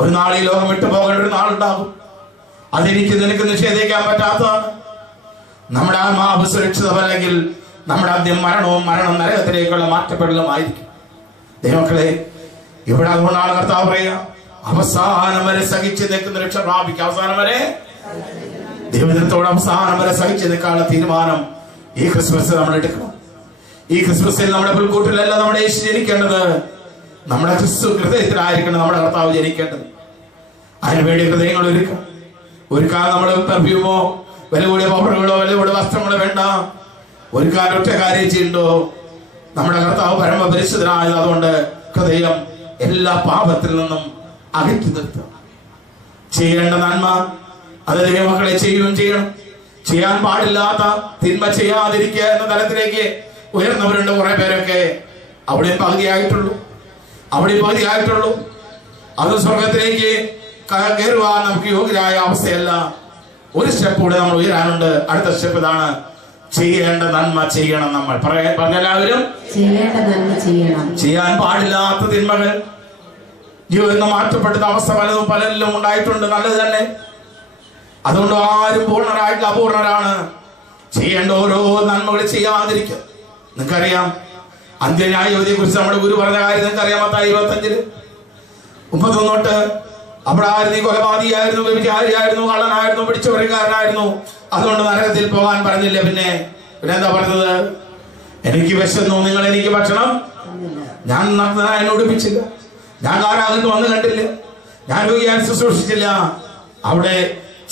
ഒരു നാൾ ഈ ലോകം വിട്ടു പോകേണ്ട ഒരു നാളുണ്ടാകും. അതെനിക്ക് നിനക്ക് നിഷേധിക്കാൻ പറ്റാത്തതാണ്. നമ്മുടെ ആത്മാവ് സുരക്ഷിതമല്ലെങ്കിൽ നമ്മുടെ ആദ്യം മരണം നരകത്തിലേക്കുള്ള മാറ്റപ്പെടലുമായിരിക്കും. ദൈവമക്കളെ, ഇവിടെ അതുകൊണ്ടാണ് കർത്താവ് പറയുക, അവസാനം വരെ സഹിച്ച് നിൽക്കുന്ന രക്ഷ പ്രാപിക്കുക. അവസാനം വരെ ദൈവത്തിനോട് അവസാനം വരെ സഹിച്ച് നിൽക്കാനുള്ള തീരുമാനം ഈ ക്രിസ്മസ് നമ്മൾ എടുക്കണം. ഈ ക്രിസ്മസിൽ നമ്മുടെ പുൽക്കൂട്ടിലല്ല നമ്മുടെ യേശു ജനിക്കേണ്ടത്, നമ്മുടെ ക്രിസ്തു ഹൃദയത്തിലായിരിക്കണം നമ്മുടെ കർത്താവ് ജനിക്കേണ്ടത്. അതിനുവേണ്ടി ഹൃദയങ്ങൾ ഒരുക്കാൻ നമ്മൾ പെർഫ്യൂമോ വില കൂടിയ പൗഡറുകളോ വില കൂടിയ വസ്ത്രങ്ങളോ വേണ്ട. ഒരുക്കാൻ ഒറ്റ കാര്യം ചെയ്യുന്നുണ്ടോ, നമ്മുടെ കർത്താവ് പരമപരിശുദ്ധനായത്. അതുകൊണ്ട് ഹൃദയം എല്ലാ പാപത്തിൽ നിന്നും അകറ്റി നിർത്തുക. ചെയ്യേണ്ട നന്മ അത് ദൈവമക്കളെ ചെയ്യുകയും ചെയ്യണം. ചെയ്യാൻ പാടില്ലാത്ത തിന്മ ചെയ്യാതിരിക്കുക എന്ന തലത്തിലേക്ക് ഉയർന്നവരുണ്ട് കുറെ പേരൊക്കെ. അവിടെ പകുതിയായിട്ടുള്ളൂ. അത് സ്വർഗത്തിലേക്ക് കയറുവാൻ നമുക്ക് യോഗ്യരായ അവസ്ഥയല്ല. ഒരു സ്റ്റെപ്പ് കൂടെ നമ്മൾ ഉയരാനുണ്ട്. അടുത്ത സ്റ്റെപ്പ് ഇതാണ്, ചെയ്യേണ്ട നന്മ ചെയ്യണം. നമ്മൾ പറഞ്ഞെല്ലാവരും ചെയ്യാൻ പാടില്ലാത്ത തിന്മകൾ ജീവിതം മാറ്റപ്പെടുന്ന അവസ്ഥ പലരിലും ഉണ്ടായിട്ടുണ്ട്. നല്ലത് തന്നെ. അതുകൊണ്ട് ആരും പൂർണ്ണരായിട്ടുള്ള അപൂർണരാണ്. ചെയ്യേണ്ട ഓരോ നന്മകൾ ചെയ്യാതിരിക്കുക. നിങ്ങൾക്കറിയാം അന്ത്യന്യായവിധിയെ കുറിച്ച് നമ്മുടെ ഗുരു പറഞ്ഞ കാര്യം നിങ്ങൾക്കറിയാം. 25:31 അവിടെ ആയിരുന്നു കൊലപാതകയായിരുന്നു, വ്യഭിചാരിയായിരുന്നു, കള്ളനായിരുന്നു, പിടിച്ചുപറിക്കാരനായിരുന്നു. അതുകൊണ്ട് നരകത്തിൽ പോകാൻ പറഞ്ഞില്ല. പിന്നെ എന്താ പറഞ്ഞത്? എനിക്ക് വിശന്നു, നിങ്ങൾ എനിക്ക് ഭക്ഷണം, ഞാൻ നഗ്നനായി ഉടുപ്പിച്ചില്ല, ഞാൻ കാരാഗ്രഹത്തിൽ വന്ന് കണ്ടില്ല, ഞാൻ രോഗിയായി ശുശ്രൂഷിച്ചില്ല. അവിടെ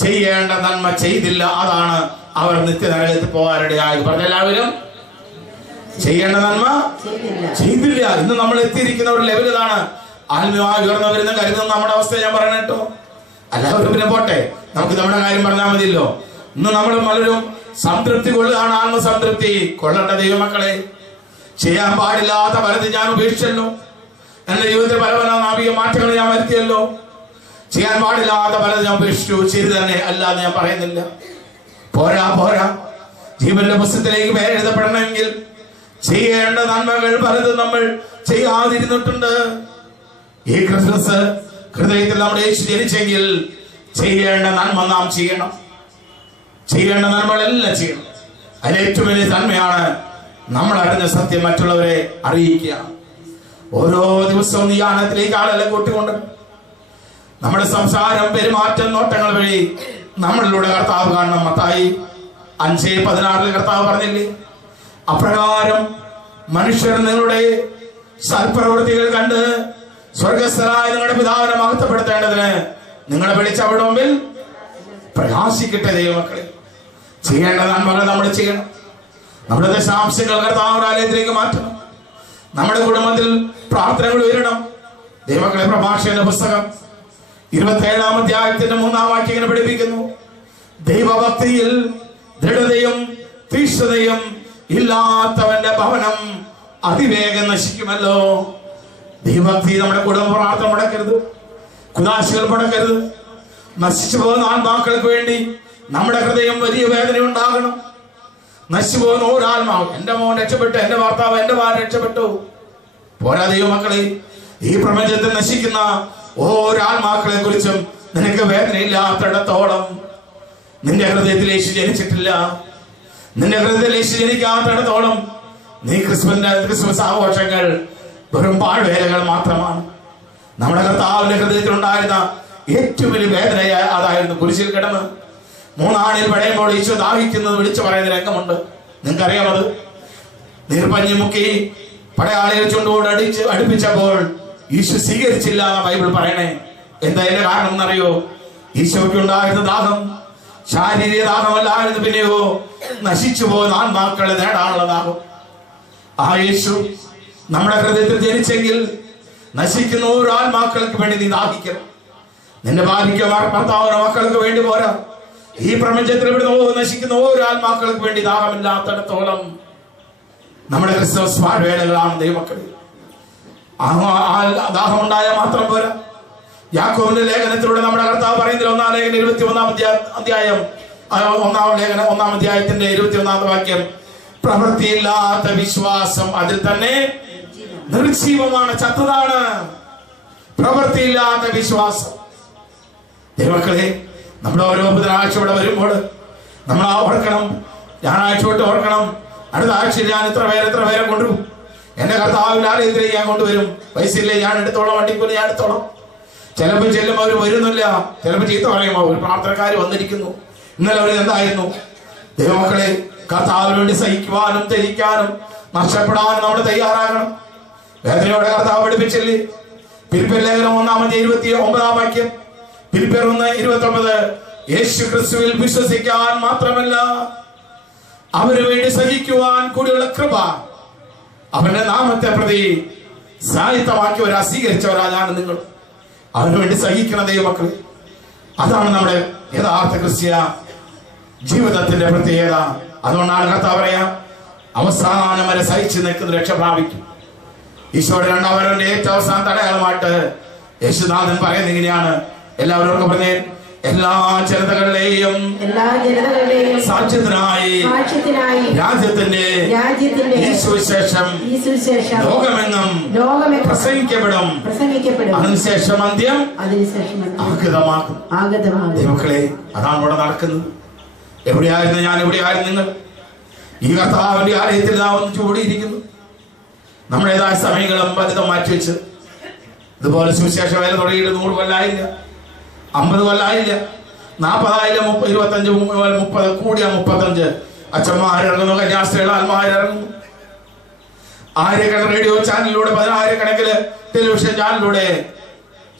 ചെയ്യേണ്ട നന്മ ചെയ്തില്ല. അതാണ് അവർ നിത്യനരകത്തിൽ പോകാനിടയായി. പറഞ്ഞെല്ലാവരും ചെയ്യേണ്ട നന്മ ചെയ്തില്ല. ഇന്ന് നമ്മൾ എത്തിയിരിക്കുന്ന ഒരു ലെവൽ ഇതാണ്. ആത്മീയമായി ഉയർന്നവരെന്ന് കരുതുന്ന നമ്മുടെ അവസ്ഥ ഞാൻ പറയണ കേട്ടോ. എല്ലാവരും പിന്നെ പോട്ടെ, നമുക്ക് നമ്മുടെ കാര്യം പറഞ്ഞാൽ മതിയല്ലോ. ഇന്ന് നമ്മൾ പലരും സംതൃപ്തി കൊള്ളുകയാണ്. ആത്മസംതൃപ്തി കൊള്ളേണ്ട ദൈവമക്കളെ. ചെയ്യാൻ പാടില്ലാത്ത പലതും ഞാൻ ഉപേക്ഷിച്ചല്ലോ. എന്റെ ജീവിതത്തിൽ പല നാവിക മാറ്റങ്ങൾ ഞാൻ വരുത്തിയല്ലോ. ചെയ്യാൻ പാടില്ലാത്ത പലതും ഞാൻ ഉപേക്ഷിച്ചു. ശരി തന്നെ, അല്ലാതെ ഞാൻ പറയുന്നില്ല. പോരാ ജീവന്റെ പുസ്തകത്തിലേക്ക് പേരെഴുതപ്പെടണമെങ്കിൽ ചെയ്യേണ്ട നന്മകൾ പലതും നമ്മൾ ചെയ്യാതിരുന്നിട്ടുണ്ട്. ഈ ക്രിസ്മസ് ഹൃദയത്തിൽ നമ്മുടെ യേശു ജനിച്ചെങ്കിൽ ചെയ്യേണ്ട നന്മ നാം ചെയ്യണം. ചെയ്യേണ്ട നന്മകളെല്ലാം ചെയ്യണം. അതിൽ ഏറ്റവും വലിയ നന്മയാണ് നമ്മൾ അറിഞ്ഞ സത്യം മറ്റുള്ളവരെ അറിയിക്കുക. ഓരോ ദിവസവും ഈ യാനത്തിലേക്ക് ആളെല്ലാം കൂട്ടിക്കൊണ്ട് നമ്മുടെ സംസാരം, പെരുമാറ്റം, നോട്ടങ്ങൾ വഴി നമ്മളിലൂടെ കർത്താവ് കാണണം. മത്തായി 5:16 കർത്താവ് പറഞ്ഞില്ലേ, അപ്രകാരം മനുഷ്യർ നിങ്ങളുടെ സൽപ്രവൃത്തികൾ കണ്ട് സ്വർഗസ്ഥനായ നിങ്ങളുടെ പിതാവിനെ മഹത്വപ്പെടുത്തേണ്ടതിന് നിങ്ങളെ വിളിച്ച് അവിടെ മുമ്പിൽ പ്രകാശിക്കട്ടെ. ദൈവമക്കളെ, ചെയ്യേണ്ട നന്മകൾ നമ്മൾ ചെയ്യണം. നമ്മുടെ ദശാംശങ്ങൾ കർത്താവിന്റെ ആലയത്തിലേക്ക് മാറ്റണം. നമ്മുടെ കുടുംബത്തിൽ പ്രാർത്ഥനകൾ ഉയരണം. ദൈവമക്കളെ, പ്രഭാഷകന്റെ പുസ്തകം 27-ാം അധ്യായത്തിന്റെ 3-ാം വാക്യം ഇങ്ങനെ പഠിപ്പിക്കുന്നു, ദൈവഭക്തിയിൽ ദൃഢതയും തീക്ഷ്ണതയും ഇല്ലാത്തവന്റെ ഭവനം അതിവേഗം നശിക്കുമല്ലോ. ദൈവഭക്തി നമ്മുടെ കുടുംബ പ്രാർത്ഥന മുടക്കരുത്, കുദാശകൾ മുടക്കരുത്. നശിച്ചു പോകുന്ന ആത്മാക്കൾക്ക് വേണ്ടി നമ്മുടെ ഹൃദയം വലിയ വേദന ഉണ്ടാകണം. നശിച്ചു പോകുന്ന ഓരോ ആത്മാവ്, എന്റെ മോൻ രക്ഷപ്പെട്ടു, എന്റെ ഭർത്താവ്, എന്റെ ഭാര്യ രക്ഷപ്പെട്ടു. പോരാ ദൈവമക്കളെ, ഈ പ്രപഞ്ചത്തിൽ നശിക്കുന്ന ഓരോ ആത്മാക്കളെ കുറിച്ചും നിനക്ക് വേദനയില്ലാത്തിടത്തോളം നിന്റെ ഹൃദയത്തിൽ യേശു ജനിച്ചിട്ടില്ല. നിന്റെ ഹൃദയത്തിൽ യേശു ജനിക്കാത്തിടത്തോളം നീ ക്രിസ്മസ് ആഘോഷങ്ങൾ വെറും പാഴ്വേലകൾ മാത്രമാണ്. നമ്മുടെ കർത്താവിന്റെ ഹൃദയത്തിൽ ഉണ്ടായിരുന്ന ഏറ്റവും വലിയ വേദന അതായിരുന്നു. കുരിശിൽ കിടന്ന് 3 ആണിൽ പടയുമ്പോൾ ഈശോ ദാഹിക്കുന്നത് വിളിച്ചു പറയുന്ന രംഗമുണ്ട്. നിങ്ങൾക്കറിയാമത്. നീർപ്പഞ്ഞി മുക്കി പടയാളികൾ ചുണ്ടുകൊണ്ട് അടുപ്പിച്ചപ്പോൾ ഈശോ സ്വീകരിച്ചില്ല എന്ന ബൈബിൾ പറയണേ. എന്താ അതിന്റെ കാരണം എന്നറിയോ? ഈശോയ്ക്ക് ഉണ്ടായിരുന്ന ദാഹം ശാരീരിക ദാഹമല്ലായിരുന്നു, പിന്നെയോ നശിച്ചു പോകുന്ന ആത്മാക്കളെ നേടാനുള്ള ദാഹം. ആ യേശു നമ്മുടെ ഹൃദയത്തിൽ ജനിച്ചെങ്കിൽ നശിക്കുന്ന ഓരോ ആത്മാക്കൾക്ക് വേണ്ടി നീ ദാഹിക്കണം. നിന്റെ ഭാര്യയ്ക്ക് ഭർത്താവിനോ മക്കൾക്ക് വേണ്ടി പോരാ. ഈ പ്രപഞ്ചത്തിൽ ഇവിടുന്ന് നശിക്കുന്ന ഓരോ ആത്മാക്കൾക്ക് വേണ്ടി ദാഹമില്ലാത്തിടത്തോളം നമ്മുടെ ക്രിസ്മസ് പാഴ്വേലകളാണ് ദൈവമക്കളെ. ദാഹമുണ്ടായാൽ മാത്രം പോരാ. യാക്കോബിന്റെ ലേഖനത്തിലൂടെ നമ്മുടെ കർത്താവ് പറയുന്നില്ല, 1-ാം ലേഖനം 21-ാം അധ്യായം 1-ാം അധ്യായത്തിന്റെ 21-ാമത്തെ വാക്യം, പ്രവൃത്തിയില്ലാത്ത വിശ്വാസം അതിൽ തന്നെ നിർജീവമാണ്, ചത്തതാണ്. പ്രവൃത്തിയില്ലാത്ത വിശ്വാസം. ദൈവമക്കളെ, നമ്മുടെ ഓരോ ബുധനാഴ്ച ഇവിടെ വരുമ്പോൾ നമ്മൾ ഓർക്കണം, ഞായറാഴ്ച തൊട്ട് ഓർക്കണം, അടുത്ത ആഴ്ച ഞാൻ എത്ര പേരെ കൊണ്ടുവരും. എന്റെ കർത്താവിൽ ആലയത്തിലേക്ക് ഞാൻ കൊണ്ടുവരും. പൈസയില്ലേ, ഞാൻ എടുത്തോളാം, വണ്ടിക്കൂലി ഞാൻ എടുത്തോളാം. ചിലപ്പോൾ ചെല്ലുമ്പോൾ അവർ വരുന്നില്ല, ചിലപ്പോൾ ചീത്ത പറയുമ്പോൾ ഒരു പ്രാർത്ഥനക്കാർ വന്നിരിക്കുന്നു. ഇന്നലെ അവർ എന്തായിരുന്നു? ദൈവമക്കളെ, കർത്താവിന് വേണ്ടി സഹിക്കുവാനും ധരിക്കാനും നഷ്ടപ്പെടാനും നമ്മൾ തയ്യാറാകണം. വേദനയോടെ കർത്താവ് പഠിപ്പിച്ചില്ലേ? ഫിലിപ്പിയർ ലേഖനം 1:29 വാക്യം. ഫിലിപ്പിയർ 1:29. യേശു ക്രിസ്തുവിൽ വിശ്വസിക്കാൻ മാത്രമല്ല അവന് വേണ്ടി സഹിക്കുവാൻ കൂടിയുള്ള കൃപ അവന്റെ നാമത്തെ പ്രതി സാഹിത്യമാക്കിയവരാ, സ്വീകരിച്ചവരാണ് നിങ്ങൾ. അവന് വേണ്ടി സഹിക്കണം ദൈവമക്കൾ. അതാണ് നമ്മുടെ യഥാർത്ഥ ക്രിസ്തീയ ജീവിതത്തിന്റെ പ്രത്യേകത. അതുകൊണ്ടാണ് കർത്താവ് പറയാ, അവസാനം വരെ സഹിച്ചു നിൽക്കുന്ന രക്ഷ പ്രാപിക്കും. ഈശോയുടെ രണ്ടാം വരവിന്റെ ഏറ്റവും അവസാനത്തെ അടയാളമായിട്ട് യേശുനാഥൻ പറയുന്നത് ഇങ്ങനെയാണ്. എല്ലാവരും പറഞ്ഞേ, എല്ലാ ജനതകളിലെയും സാക്ഷ്യത്തിനായി രാജ്യത്തിന്റെ ഈ സുവിശേഷം ലോകമെങ്ങും പ്രസംഗിക്കപ്പെടും. അതിനുശേഷം അന്ത്യം ആഗതമാകും. ദൈവമക്കളെ, അതാണ് ഇവിടെ നടക്കുന്നത്. എവിടെയായിരുന്നു ഞാൻ, എവിടെയായിരുന്നു നിങ്ങൾ? ഈ കർത്താവിന്റെ ആലയത്തിൽ നാം ഒന്ന് ചൂടിയിരിക്കുന്നു. നമ്മുടേതായ സമയങ്ങളും പലതും മാറ്റിവെച്ച് ഇതുപോലെ സുവിശേഷ വേല തുടങ്ങിയിട്ട് 100 കൊല്ലായില്ല, 50 കൊല്ലായില്ല, 40 25 30 കൂടിയ 35 അച്ഛന്മാരിറങ്ങുന്നു, കന്യാസ്ത്രീകളാൽമാരിറങ്ങുന്നു. ആയിരക്കണക്കിന് റേഡിയോ ചാനലിലൂടെ, 10,000-കണക്കിന് ടെലിവിഷൻ ചാനലിലൂടെ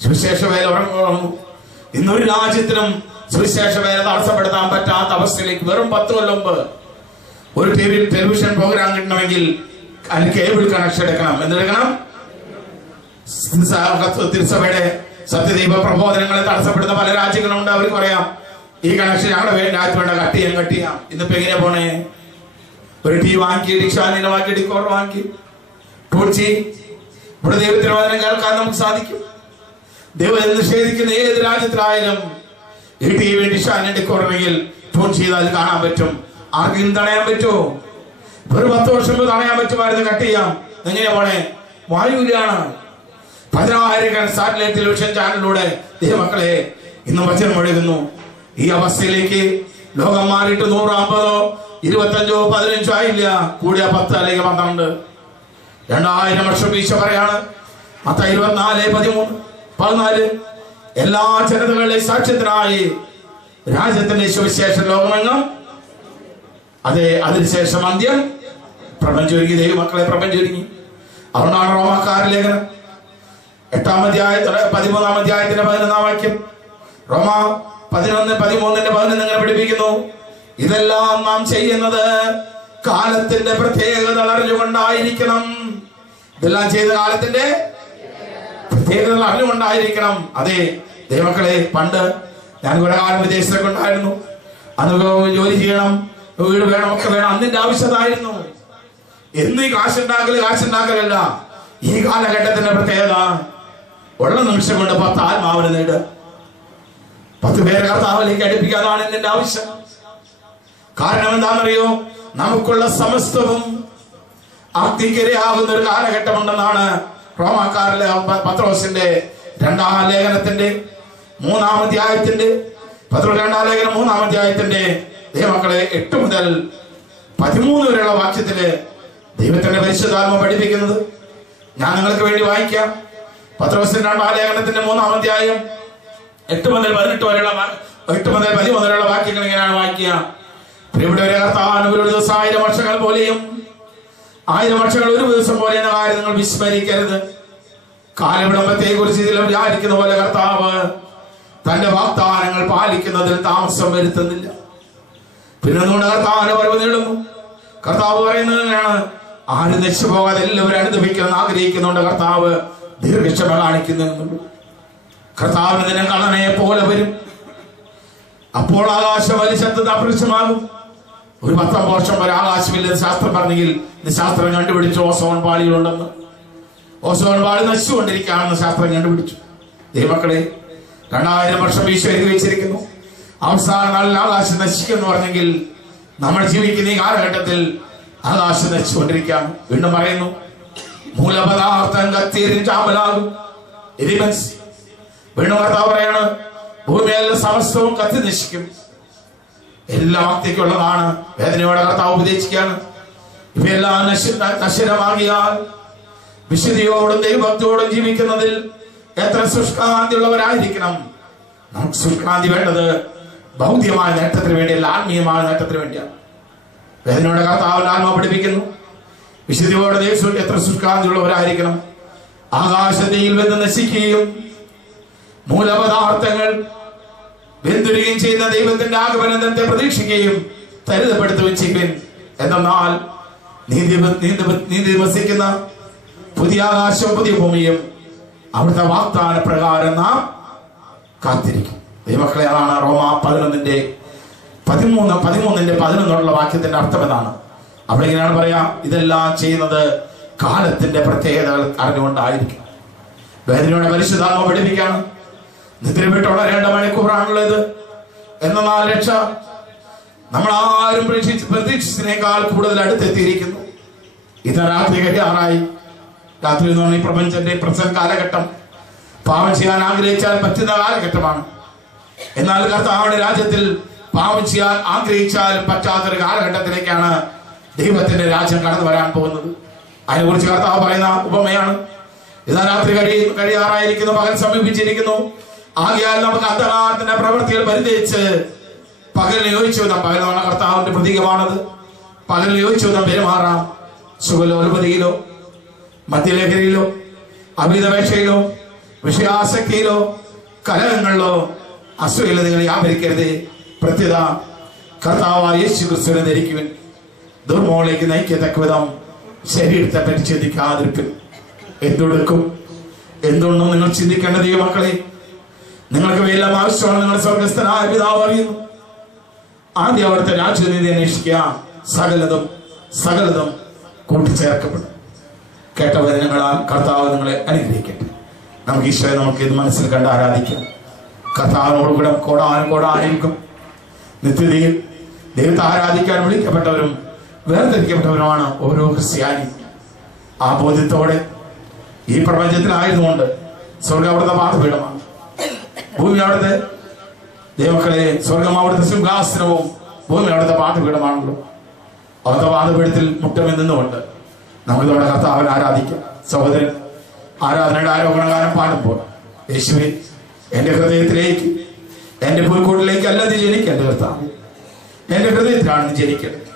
സുവിശേഷ വേല ഉറങ്ങുന്നു. ഇന്നൊരു രാജ്യത്തിനും സുവിശേഷ വേല തടസ്സപ്പെടുത്താൻ പറ്റാത്ത അവസ്ഥയിലേക്ക് വെറും 10 കൊല്ലം മുമ്പ് ഒരു ടെലിവിഷൻ പ്രോഗ്രാം കിട്ടണമെങ്കിൽ അതിന് കേബിൾ കണക്ഷൻ എടുക്കണം. എന്തെടുക്കണം? തിരുസഭയുടെ സത്യദൈവ പ്രബോധനങ്ങളെ തടസ്സപ്പെടുന്ന പല രാജ്യങ്ങളുണ്ട്. അവർക്ക് പറയാം, ഈ കണക്ഷൻ ഞങ്ങളുടെ രാജ്യത്ത് വേണ്ട, കട്ട് ചെയ്യാം. ഇന്നിപ്പോ എങ്ങനെയാ പോണേ? ഒരു ടി വാങ്ങി, ഡിഷാനിനെ വാങ്ങി, ഡിക്കോർ വാങ്ങി, ടൂർച്ചി. ഇവിടെ ദൈവത്തിന് വചനം കേൾക്കാൻ നമുക്ക് സാധിക്കും. ദൈവം നിഷേധിക്കുന്ന ഏത് രാജ്യത്തിലായാലും ഈ ടി വി ഡിഷാനിനെ ഡിക്കോറെങ്കിൽ ട്യൂൺ ചെയ്താൽ കാണാൻ പറ്റും. ആർക്കും തടയാൻ പറ്റുമോ? ഒരു 10 വർഷം മുമ്പ് തടയാൻ പറ്റുമായിരുന്നു, കട്ട് ചെയ്യാം. എങ്ങനെയാ പോണേ? വായുവിലാണ്. 10,000 സാറ്റലൈറ്റ് ടെലിവിഷൻ ചാനലിലൂടെ ദൈവമക്കളെ ഇന്ന് വചനം ഒഴുകുന്നു. ഈ അവസ്ഥയിലേക്ക് ലോകം മാറിയിട്ട് 100, 50, 25, 15 ആയില്ല, കൂടിയ 10 അല്ലെങ്കിൽ 12. 2000 വർഷം ഈശോ പറയാണ്, മത്തായി 24:13-14. എല്ലാ ജനതകളുടെയും സാക്ഷ്യത്തിനായി രാജ്യത്തിന്റെ സുവിശേഷം ലോകമെങ്ങും. അതെ, അതിനുശേഷം അന്ത്യം പ്രപഞ്ചൊരുങ്ങി. ദൈവമക്കളെ, പ്രപഞ്ചൊരുങ്ങി. അതുകൊണ്ടാണ് റോമാക്കാരുടെ ലേഖനം 8-ാം അധ്യായത്തിലെ 13-ാം അധ്യായത്തിന്റെ 11-ാം വാക്യം. റോമ 11:13 ഇങ്ങനെ പഠിപ്പിക്കുന്നു, ഇതെല്ലാം നാം ചെയ്യുന്നത് കാലത്തിന്റെ പ്രത്യേകത അറിഞ്ഞുകൊണ്ടായിരിക്കണം. ഇതെല്ലാം ചെയ്ത കാലത്തിന്റെ പ്രത്യേകതകൾ അറിഞ്ഞുകൊണ്ടായിരിക്കണം. അതെ ദൈവമക്കളെ, പണ്ട് ഞാൻ കുറെ കാലം വിദേശത്തൊക്കെ ഉണ്ടായിരുന്നു. അന്ന് ജോലി ചെയ്യണം, വീട് വേണം, ഒക്കെ വേണം. അന്നിന്റെ ആവശ്യമായിരുന്നു. എന്നീ കാശുണ്ടാക്കലല്ല. ഈ കാലഘട്ടത്തിന്റെ പ്രത്യേകത ഉള്ള നിമിഷം കൊണ്ട് 10 ആത്മാവിനെ നേടുക, 10 പേരെ കർത്താവിലേക്ക് അടുപ്പിക്കുക. അതാണ് എന്നിന്റെ ആവശ്യം. കാരണം എന്താണെന്നറിയോ? നമുക്കുള്ള സമസ്തവും അഗ്നിക്കിരയാകുന്ന ഒരു കാലഘട്ടമുണ്ടെന്നാണ് റോമാക്കാരിലെ പത്രോസിന്റെ 2-ാം ലേഖനത്തിന്റെ 3-ാം അധ്യായത്തിന്റെ 2-ാം ലേഖനം 3-ാം അധ്യായത്തിന്റെ ദൈവമക്കളെ 8 മുതൽ 13 വരെയുള്ള വാക്യത്തില് ദൈവത്തിന്റെ പരിശുദ്ധാത്മ പഠിപ്പിക്കുന്നത് ഞാൻ നിങ്ങൾക്ക് വേണ്ടി വായിക്കാം. പത്രോസിന്റെ 2-ാം ലേഖനത്തിന്റെ 3-ാം അധ്യായം 8 മുതൽ 13 വരെയുള്ള വാക്യങ്ങൾ ഇങ്ങനെയാണ് വായിക്കുക. പ്രിയപ്പെട്ടവരെ, കർത്താവിന് ഒരു ദിവസം 1000 വർഷങ്ങൾ പോലെയും 1000 വർഷങ്ങൾ ഒരു ദിവസം പോലെ എന്ന കാര്യം നിങ്ങൾ വിസ്മരിക്കരുത്. കാലവിളംബത്തെ കുറിച്ച് ഇതിലും വിചാരിക്കുന്ന പോലെ കർത്താവ് തന്റെ വാഗ്ദാനങ്ങൾ പാലിക്കുന്നതിൽ താമസം വരുത്തുന്നില്ല. പിന്നെ കർത്താവിന്റെ വരവ് നീളുന്നു. കർത്താവ് പറയുന്നതിനാണ്, ആരും നശിച്ചു പോകാതെ എല്ലാവരും അനുഭവിക്കണം ആഗ്രഹിക്കുന്നുണ്ട്. കർത്താവ് ദീർഘക്ഷമ കാണിക്കുന്നുണ്ട്. കർത്താവിന് ദിനം കള്ളനെ പോലെ വരും. അപ്പോൾ ആകാശം വലിയ ശബ്ദത്തിൽ അപ്രത്യക്ഷമാകും. ഒരു 10 വർഷം വരെ ആകാശമില്ലെന്ന് ശാസ്ത്രം പറഞ്ഞെങ്കിൽ ശാസ്ത്രം കണ്ടുപിടിച്ചു ഓസോൺ പാളിയിലുണ്ടെന്ന്. ഓസോൺ പാളി നശിച്ചുകൊണ്ടിരിക്കുകയാണെന്ന് ശാസ്ത്രം കണ്ടുപിടിച്ചു. ദൈവമക്കളെ, 2000 വർഷം ഈശോ എഴുതി വെച്ചിരിക്കുന്നു. അവസാന നാളിൽ ആകാശം നശിക്കുമെന്ന് പറഞ്ഞെങ്കിൽ നമ്മൾ ജീവിക്കുന്ന ഈ കാലഘട്ടത്തിൽ ആകാശം നശിച്ചുകൊണ്ടിരിക്കുകയാണ്. വീണ്ടും പറയുന്നു, മൂലപദാർത്ഥം കത്തിയെരിഞ്ഞ് ചാമ്പലാകും. വീണ്ടും കർത്താവ് പറയാണ്, ഭൂമിയെല്ലാം സമസ്തവും കത്തി നശിക്കും, എല്ലാം അക്തിക്കുള്ളതാണ്. വേദനയോടെ കർത്താവ് ഉപദേശിക്കുകയാണ്, ഇവയെല്ലാം നശ്വരമാകിയാൽ വിശുദ്ധിയോടും ദൈവഭക്തിയോടും ജീവിക്കുന്നതിൽ എത്ര ശുഷ്കാന്തിയുള്ളവരായിരിക്കണം. നമുക്ക് ശുഷ്കാന്തി വേണ്ടത് ഭൗതികമായ നേട്ടത്തിന് വേണ്ടിയല്ല, ആത്മീയമായ നേട്ടത്തിന് വേണ്ടിയാണ്. വേദനയോടെ കർത്താവ് ആത്മാവ് പഠിപ്പിക്കുന്നു, വിശുദ്ധിയോടെ ദൈവം എത്ര ശുഷ്കാന്തിയുള്ളവരായിരിക്കണം. ആകാശത്തിൽ വെന്ന് നശിക്കുകയും മൂലപദാർത്ഥങ്ങൾ വെന്തുരുകയും ചെയ്യുന്ന ദൈവത്തിന്റെ ആഗമനത്തെ പ്രതീക്ഷിക്കുകയും തരിതപ്പെടുത്തുകയും ചെയ്യും. എന്നാൽ നീതി വസിക്കുന്ന പുതിയ ആകാശവും പുതിയ ഭൂമിയും അവിടുത്തെ വാഗ്ദാന പ്രകാരം നാം കാത്തിരിക്കും. ദൈവമക്കളെ, അതാണ് റോമ 11:11 വാക്യത്തിന്റെ അർത്ഥം എന്നാണ്. അവിടെ ഇങ്ങനെയാണ് പറയാ, ഇതെല്ലാം ചെയ്യുന്നത് കാലത്തിന്റെ പ്രത്യേകതകൾ അറിഞ്ഞുകൊണ്ടായിരിക്കും. വേദനയുടെ പരിശുദ്ധാത്മ പഠിപ്പിക്കാണ്, നിദ്ര വിട്ടുള്ള 2 മണിക്കൂറാണുള്ളത്. എന്നാൽ രക്ഷ നമ്മളാരും പ്രതീക്ഷിച്ചതിനേക്കാൾ കൂടുതൽ അടുത്തെത്തിയിരിക്കുന്നു. ഇത് രാത്രി കഴിയാറായി. രാത്രി എന്ന് പറഞ്ഞ ഈ പ്രപഞ്ചത്തിന്റെ പ്രസന്റ് കാലഘട്ടം പാപം ചെയ്യാൻ ആഗ്രഹിച്ചാൽ പറ്റുന്ന കാലഘട്ടമാണ്. എന്നാൽ കർത്താവിന്റെ രാജ്യത്തിൽ പാപം ചെയ്യാൻ ആഗ്രഹിച്ചാലും പറ്റാത്തൊരു കാലഘട്ടത്തിലേക്കാണ് ദൈവത്തിന്റെ രാജ്യം കടന്നു വരാൻ പോകുന്നത്. അതിനെക്കുറിച്ച് കർത്താവ് പറയുന്ന ഉപമയാണ്, ഇതാ രാത്രി കഴിയാറായിരിക്കുന്നു, പകൽ സമീപിച്ചിരിക്കുന്നു. ആകയാൽ നമുക്ക് അന്ധകാരത്തിന്റെ പ്രവൃത്തികൾ പരിചയിച്ച് പകലിന് യോജിച്ചു നാം, പകൽ എന്ന കർത്താവിന്റെ പ്രതീകമാണത്, പകലിന് യോജിച്ചു നാം പെരുമാറാം. സുഖലോലുപതിയിലോ മദ്യലഹരിയിലോ അമിതപേക്ഷയിലോ വിഷയാസക്തിയിലോ കലഹങ്ങളിലോ അശ്ലീലതകൾ വ്യാപരിക്കരുത്. പ്രത്യേക കർത്താവായ യേശു ക്രിസ്തുവിനെ ധരിക്കുവിൻ. ദുർമോളിലേക്ക് നയിക്കത്തക്ക വിധം ശരീരത്തെ പറ്റി ചിന്തിക്കാതിരിപ്പിൻ. എന്തൊടുക്കും എന്തുകൊണ്ടും നിങ്ങൾ ചിന്തിക്കേണ്ട ദൈവമക്കളെ, നിങ്ങൾക്ക് എല്ലാം ആവശ്യമാണ്. നിങ്ങളുടെ സ്വർഗസ്ഥനായ പിതാവ് അറിയുന്നു. ആദ്യം അവിടുത്തെ രാജ്യനീതി അന്വേഷിക്കുക, സകലതും കൂട്ടിച്ചേർക്കപ്പെടും. കേട്ട വചനങ്ങളാൽ കർത്താവ് നിങ്ങളെ അനുഗ്രഹിക്കട്ടെ. നമുക്ക് ഈശോയെ നമുക്ക് ഇത് മനസ്സിൽ കണ്ട് ആരാധിക്കാം. കർത്താവിനോട് കൂടെ കോടാനും നിത്യതയിൽ ദൈവത്തെ ആരാധിക്കാൻ വിളിക്കപ്പെട്ടവരും വേർതിരിക്കപ്പെട്ടവരുമാണ് ഓരോ ക്രിസ്ത്യാനി. ആ ബോധ്യത്തോടെ ഈ പ്രപഞ്ചത്തിലായതുകൊണ്ട് സ്വർഗം അവിടുത്തെ പാതപീഠമാണ്, ഭൂമി അവിടുത്തെ ദൈവമക്കളെ, സ്വർഗം അവിടുത്തെ സിംഹാസനവും ഭൂമി അവിടുത്തെ പാതപീഠമാണല്ലോ. അവിടുത്തെ പാതപീഠത്തിൽ മുട്ടമിൽ നിന്നുകൊണ്ട് നമുക്കിതോടെ കർത്താവിനെ ആരാധിക്കാം. സഹോദരൻ ആരാധനയുടെ ആരോപണഗാനം പാടുമ്പോൾ, യേശുവേ എന്റെ ഹൃദയത്തിലേക്ക്, എന്റെ പുൽക്കൂട്ടിലേക്ക് അല്ലാതെ ജനിക്കേണ്ട കർത്താവ്, എന്റെ ഹൃദയത്തിലാണ് ജനിക്കേണ്ടത്.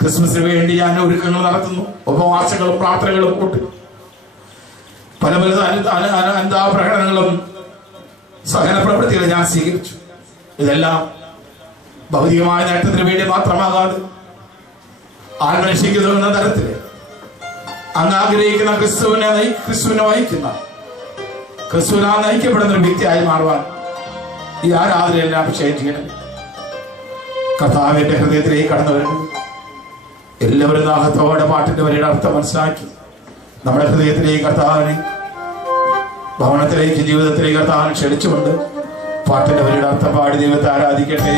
ക്രിസ്മസിന് വേണ്ടി ഞാൻ ഒരുക്കങ്ങൾ നടത്തുന്നു, ഉപവാസങ്ങളും പ്രാർത്ഥനകളും കൂട്ടി പല പ്രകടനങ്ങളും സഹന പ്രവൃത്തികൾ ഞാൻ സ്വീകരിച്ചു. ഇതെല്ലാം ഭൗതികമായ നേട്ടത്തിന് വേണ്ടി മാത്രമാകാതെ ആത്മരക്ഷിക്കുന്ന തരത്തില് അങ്ങ് ആഗ്രഹിക്കുന്ന ക്രിസ്തുവിനെ വഹിക്കുന്ന, ക്രിസ്തുവിനാൽ നയിക്കപ്പെടുന്ന ഒരു വ്യക്തിയായി മാറുവാൻ ഈ ആരാധനയെല്ലാം അഭിഷേകം ചെയ്യണം. കർത്താവിന്റെ ഹൃദയത്തിലേക്ക് കടന്നു വരണം. എല്ലാവരും ദാഹത്തോടെ പാട്ടിന്റെ വരിയുടെ അർത്ഥം മനസ്സിലാക്കി നമ്മുടെ ഹൃദയത്തിലേക്ക് കർത്താവിനെ, ഭവനത്തിലേക്ക്, ജീവിതത്തിലേക്ക് കർത്താവിനെ ക്ഷണിച്ചുകൊണ്ട് പാട്ടിന്റെ വരിയുടെ അർത്ഥം പാടി ദൈവത്തെ ആരാധിക്കട്ടെ.